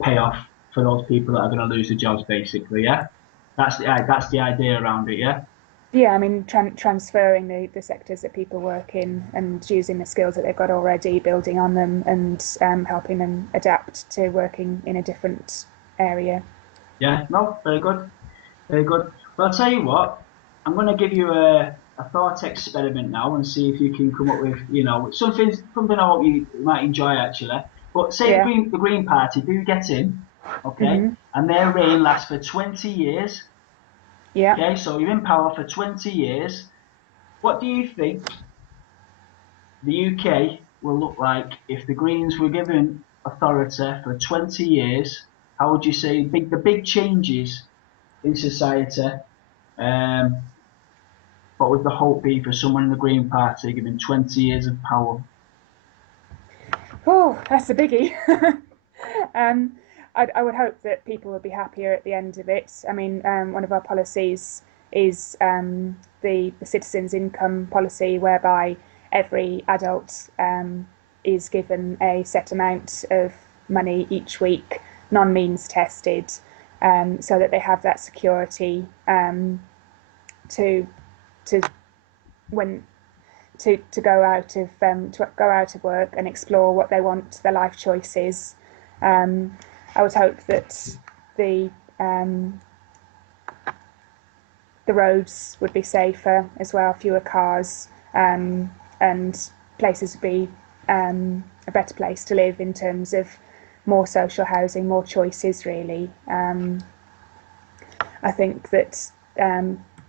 payoff for those people that are going to lose their jobs, basically. Yeah, that's the idea around it. Yeah. Yeah, transferring the sectors that people work in and using the skills that they've got already, building on them, and helping them adapt to working in a different area. Yeah, no, very good, very good. Well, I'll tell you what, I'm going to give you a thought experiment now and see if you can come up with, something I hope you might enjoy actually. But say Yeah. the Green Party do get in, okay, and their reign lasts for 20 years. Yeah. Okay, so you're in power for 20 years. What do you think the UK will look like if the Greens were given authority for 20 years? How would you say the big changes in society? What would the hope be for someone in the Green Party given 20 years of power? Oh, that's a biggie. I would hope that people would be happier at the end of it. One of our policies is the citizens' income policy, whereby every adult is given a set amount of money each week, non-means tested, so that they have that security to to when to go out of work and explore what they want, their life choices. I would hope that the um, the roads would be safer as well, fewer cars, and places would be a better place to live in terms of more social housing, more choices. Really, I think that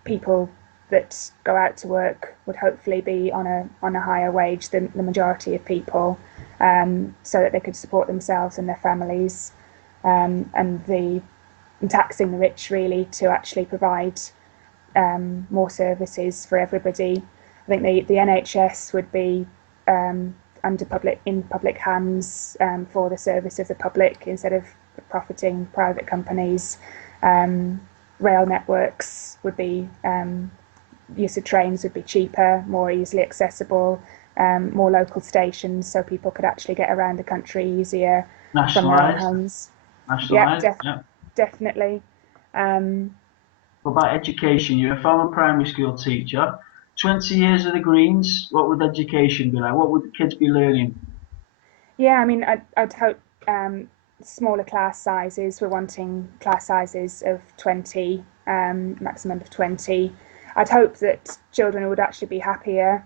people that go out to work would hopefully be on a higher wage than the majority of people, so that they could support themselves and their families, and taxing the rich really to actually provide more services for everybody. I think the NHS would be in public hands, for the service of the public instead of profiting private companies. Rail networks would be use of trains would be cheaper, more easily accessible, more local stations so people could actually get around the country easier from their own Nationalised, homes. Yeah, nationalised. Yeah. definitely. Um, What about education? You're a former primary school teacher. 20 years of the Greens. What would education be like? What would the kids be learning? yeah, I mean, I'd hope smaller class sizes. We're wanting class sizes of 20, maximum of 20. I'd hope that children would actually be happier.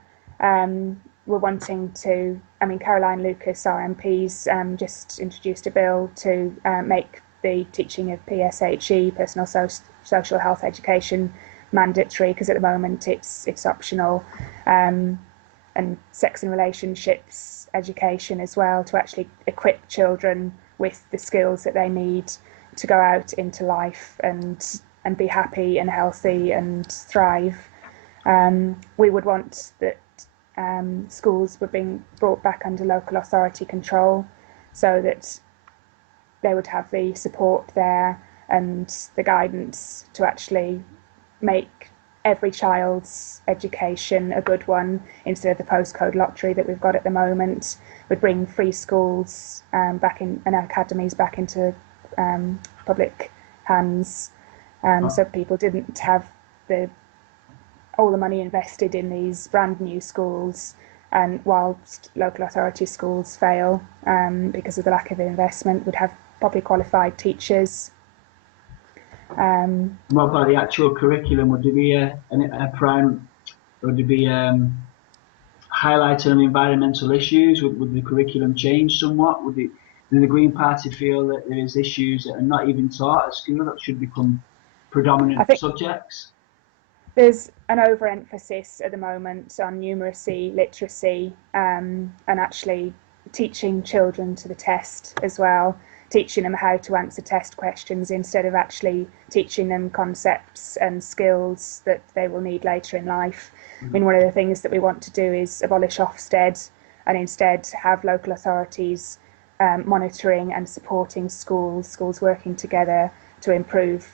We're wanting to, I mean, Caroline Lucas, our MPs, just introduced a bill to make the teaching of PSHE, personal social health education, mandatory, because at the moment it's optional. And sex and relationships education as well, to actually equip children with the skills that they need to go out into life and be happy and healthy and thrive. We would want that schools were being brought back under local authority control, so that they would have the support there and the guidance to actually make every child's education a good one, instead of the postcode lottery that we've got at the moment. Would bring free schools back in and academies back into public hands, so people didn't have all the money invested in these brand new schools, and whilst local authority schools fail because of the lack of investment, would have properly qualified teachers. What about the actual curriculum? Would there be a prime? Would there be highlighting on environmental issues? Would the curriculum change somewhat? Does the Green Party feel that there is issues that are not even taught at school that should become I predominant think subjects? there's an overemphasis at the moment on numeracy, literacy, and actually teaching children to the test as well, teaching them how to answer test questions instead of actually teaching them concepts and skills that they will need later in life. I mean, one of the things that we want to do is abolish Ofsted and instead have local authorities monitoring and supporting schools working together to improve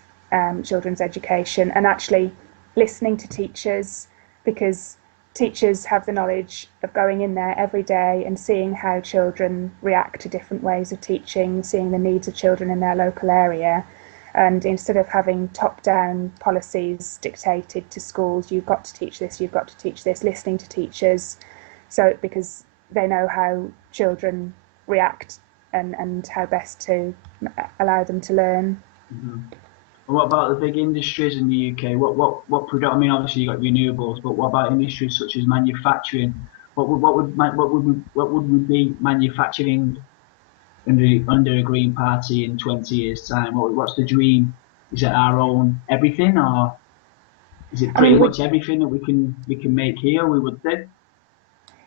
children's education, and actually listening to teachers, because teachers have the knowledge of going in there every day and seeing how children react to different ways of teaching, seeing the needs of children in their local area. And instead of having top-down policies dictated to schools, you've got to teach this, you've got to teach this, listening to teachers, so because they know how children react and how best to allow them to learn. Mm-hmm. What about the big industries in the UK? I mean, obviously you got renewables, but what about industries such as manufacturing? What would we be manufacturing under a Green Party in 20 years' time? What's the dream? Is it our own everything, or is it I pretty mean, much everything that we can make here? We would think.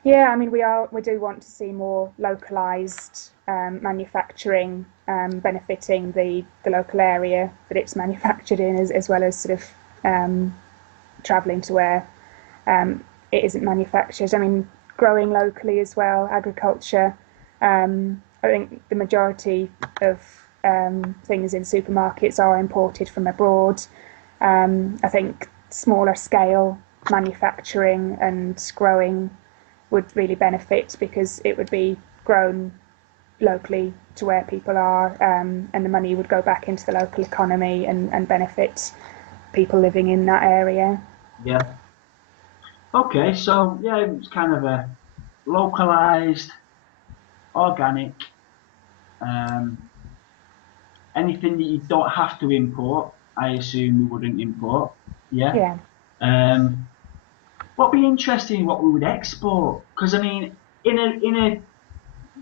yeah, I mean, we do want to see more localized manufacturing, benefiting the local area that it's manufactured in, as well as sort of traveling to where it isn't manufactured. I mean, growing locally as well, agriculture. I think the majority of things in supermarkets are imported from abroad. I think smaller scale manufacturing and growing would really benefit, because it would be grown locally to where people are, and the money would go back into the local economy and benefit people living in that area. Yeah. Okay, so yeah, it's kind of a localized, organic, um, anything that you don't have to import, I assume we wouldn't import. Yeah. Yeah. Um, what'd be interesting what we would export? Because I mean, in a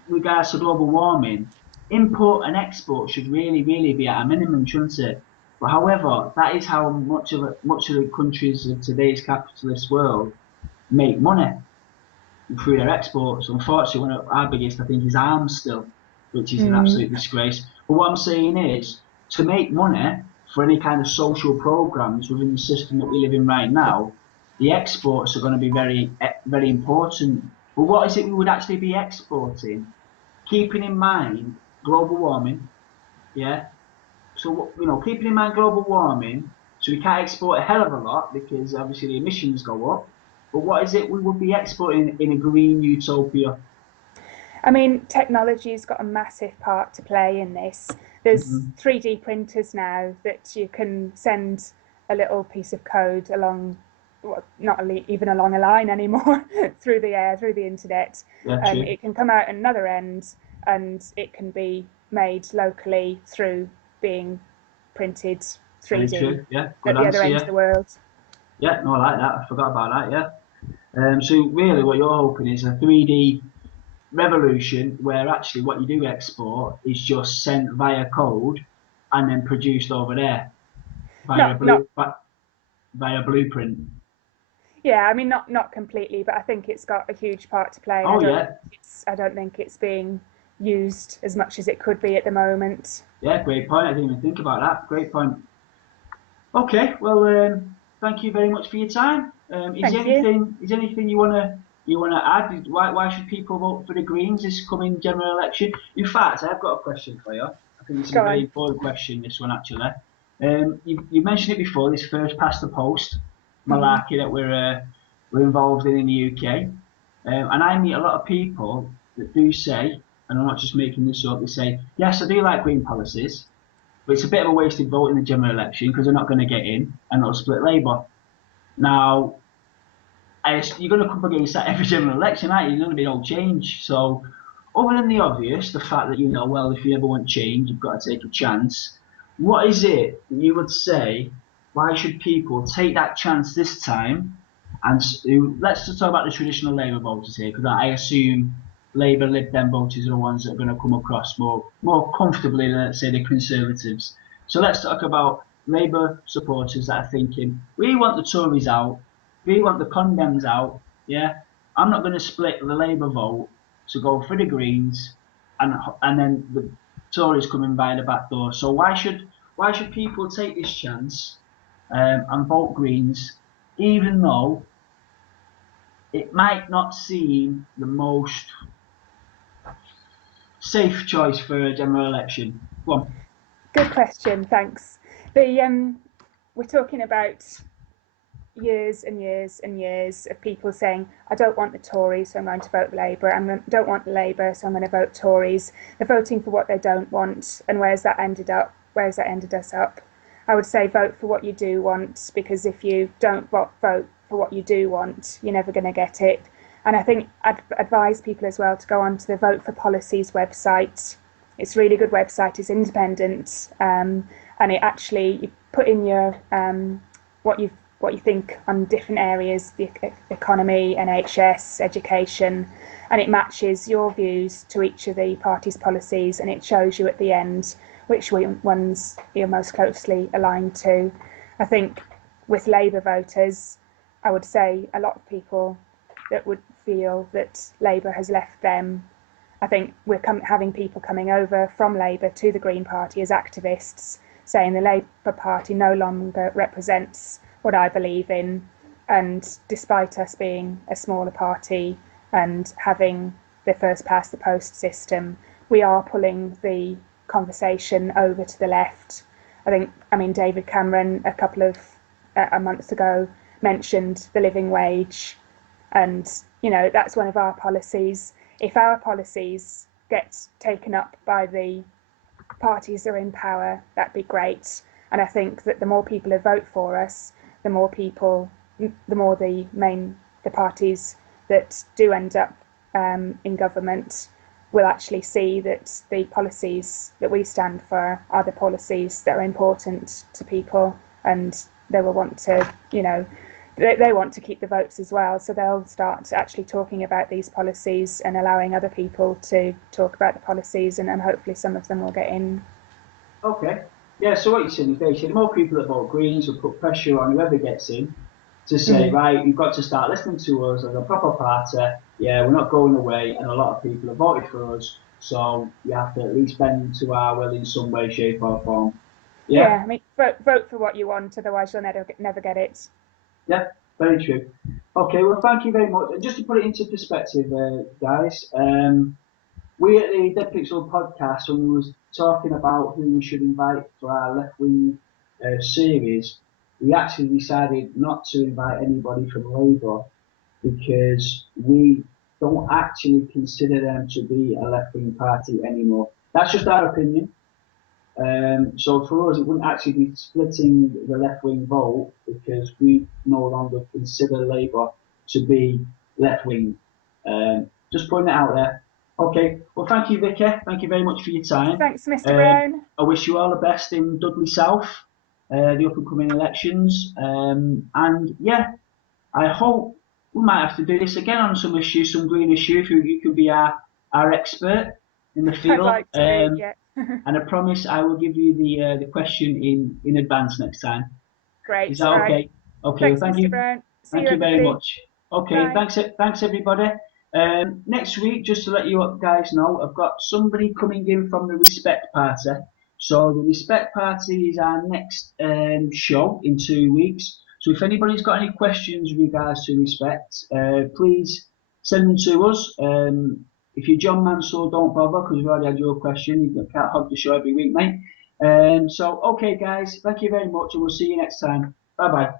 regards to global warming, import and export should really be at a minimum, shouldn't it? But however, that is how much of the countries of today's capitalist world make money through their exports. Unfortunately, one of our biggest, I think, is arms still, which is an Mm. absolute disgrace. But what I'm saying is, to make money for any kind of social programs within the system that we live in right now, the exports are going to be very important. But what is it we would actually be exporting? Keeping in mind global warming, yeah. So keeping in mind global warming, so we can't export a hell of a lot because obviously the emissions go up. But what is it we would be exporting in a green utopia? I mean, technology's got a massive part to play in this. There's Hmm. 3D printers now that you can send a little piece of code along, well, not even along a line anymore, through the air, through the internet, Yeah, and true. it can come out another end, and it can be made locally through being printed Very 3D true. Yeah, good at the other answer. end of Yeah, the world. yeah. No, I like that. I forgot about that. Yeah. So really, what you're hoping is a 3D revolution where actually what you do export is just sent via code and then produced over there via a Not via blueprint. Yeah, I mean, not completely, but I think it's got a huge part to play, and Oh yeah, I don't think it's being used as much as it could be at the moment. yeah. Great point. I didn't even think about that. Great point. Okay, well, thank you very much for your time. Thank you. Is anything you wanna add? Why should people vote for the Greens this coming general election? In fact, I've got a question for you. I think this is a Go very on. important question. This one actually. You mentioned it before. This first past the post Hmm. malarkey that we're involved in the UK, and I meet a lot of people that do say, and I'm not just making this up. They say, yes, I do like Green policies. But it's a bit of a wasted vote in the general election because they're not going to get in and it'll split Labour. Now, you're going to come up against that every general election, aren't you? There's going to be no change. So, other than the obvious, the fact that, well, if you ever want change, you've got to take a chance. What is it that you would say? Why should people take that chance this time? And let's just talk about the traditional Labour voters here, because I assume Labour Lib Dem voters are the ones that are going to come across more comfortably than, let's say, the Conservatives. So let's talk about Labour supporters that are thinking, we want the Tories out, we want the condemns out. Yeah, I'm not going to split the Labour vote to go for the Greens, and then the Tories coming by the back door. So why should people take this chance and vote Greens, even though it might not seem the most safe choice for a general election? Go on. Good question. Thanks. The We're talking about years and years and years of people saying, I don't want the Tories, so I'm going to vote Labour. I don't want Labour, so I'm going to vote Tories. They're voting for what they don't want. And where's that ended up? Where's that ended us up? I would say vote for what you do want, because if you don't vote for what you do want, you're never going to get it. And I think I'd advise people as well to go on to the Vote for Policies website. It's a really good website. It's independent, and it actually you put in your what you think on different areas, the economy, NHS, education, and it matches your views to each of the party's policies, and it shows you at the end which ones you're most closely aligned to. I think with Labour voters, I would say a lot of people that would feel that Labour has left them. I think we're having people coming over from Labour to the Green Party as activists, saying the Labour Party no longer represents what I believe in. And despite us being a smaller party and having the first past the post system, we are pulling the conversation over to the left. I mean, David Cameron a couple of months ago mentioned the living wage, and that's one of our policies. If our policies get taken up by the parties that are in power, that'd be great. And I think that the more people who vote for us, the more the parties that do end up in government will actually see that the policies that we stand for are the policies that are important to people, and they will want to, they want to keep the votes as well. So they'll start actually talking about these policies and allowing other people to talk about the policies, and hopefully some of them will get in. Okay. Yeah, so what you're saying is basically the more people that vote Greens will put pressure on whoever gets in to say, right, you've got to start listening to us as a proper party. Yeah, we're not going away, and a lot of people have voted for us, so you have to at least bend to our will in some way, shape, or form. Yeah, Yeah, I mean, vote for what you want, otherwise you'll never get it. yeah, very true. Okay, well, thank you very much. And just to put it into perspective, guys, we at the Dead Pixel podcast, when we was talking about who we should invite for our left wing series, we actually decided not to invite anybody from Labour because we don't actually consider them to be a left wing party anymore. That's just our opinion. So for us, it wouldn't actually be splitting the left wing vote because we no longer consider Labour to be left wing. Just putting it out there. Okay, well, thank you, Vicky. Thank you very much for your time. Thanks, Mr. Brown. I wish you all the best in Dudley South, the up and coming elections. And yeah, I hope we might have to do this again on some issues, some green issues. You could be our expert in the field. I'd like to be, yeah. And I promise I will give you the question in advance next time. Great. Is that okay? Right. Okay. Thanks, Thank Mr. you. Brown. See you, Thank you very everybody. much. Okay. Bye. Thanks everybody. Next week, just to let you guys know, I've got somebody coming in from the Respect Party. So the Respect Party is our next show in 2 weeks. So if anybody's got any questions with regards to Respect, please send them to us. If you're John Mansell, don't bother because we've already had your question. You can't hog the show every week, mate. So, okay, guys, thank you very much, and we'll see you next time. Bye bye.